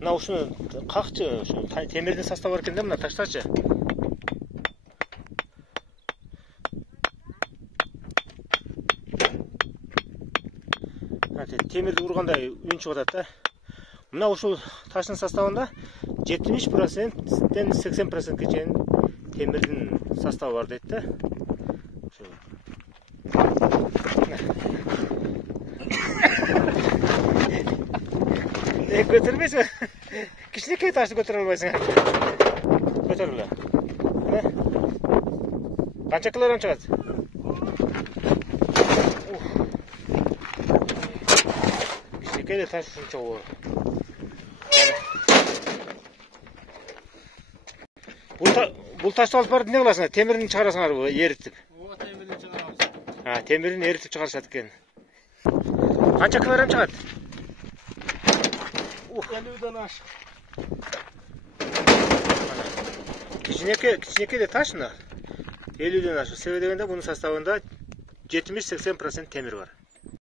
Мына ушуну какчы, ушу темирдин составы бар экен да, мына таштачы. Темирди ургандай үн чыгып атат да. Мына ушул таштын составында 70%ден 80%ке чейин темирдин составы бар дейт да. Көтөрбөйсүң? Кичинекей ташты көтөрө албайсың. Көтөргүлө. Канча килограмм чыгат? Кичинекей таш ушунча оор. Бул ташты алып барып эмне кыласыңар? Темирин чыгарасыңарбы, эритип? Ооба, темирин чыгарабыз. Темирин эритип чыгарышат экен. Канча килограмм чыгат? 50ден ашык. Кичинекей таш мына. 50ден ашык. Себеби дегенде бунун составында 70-80% темир бар.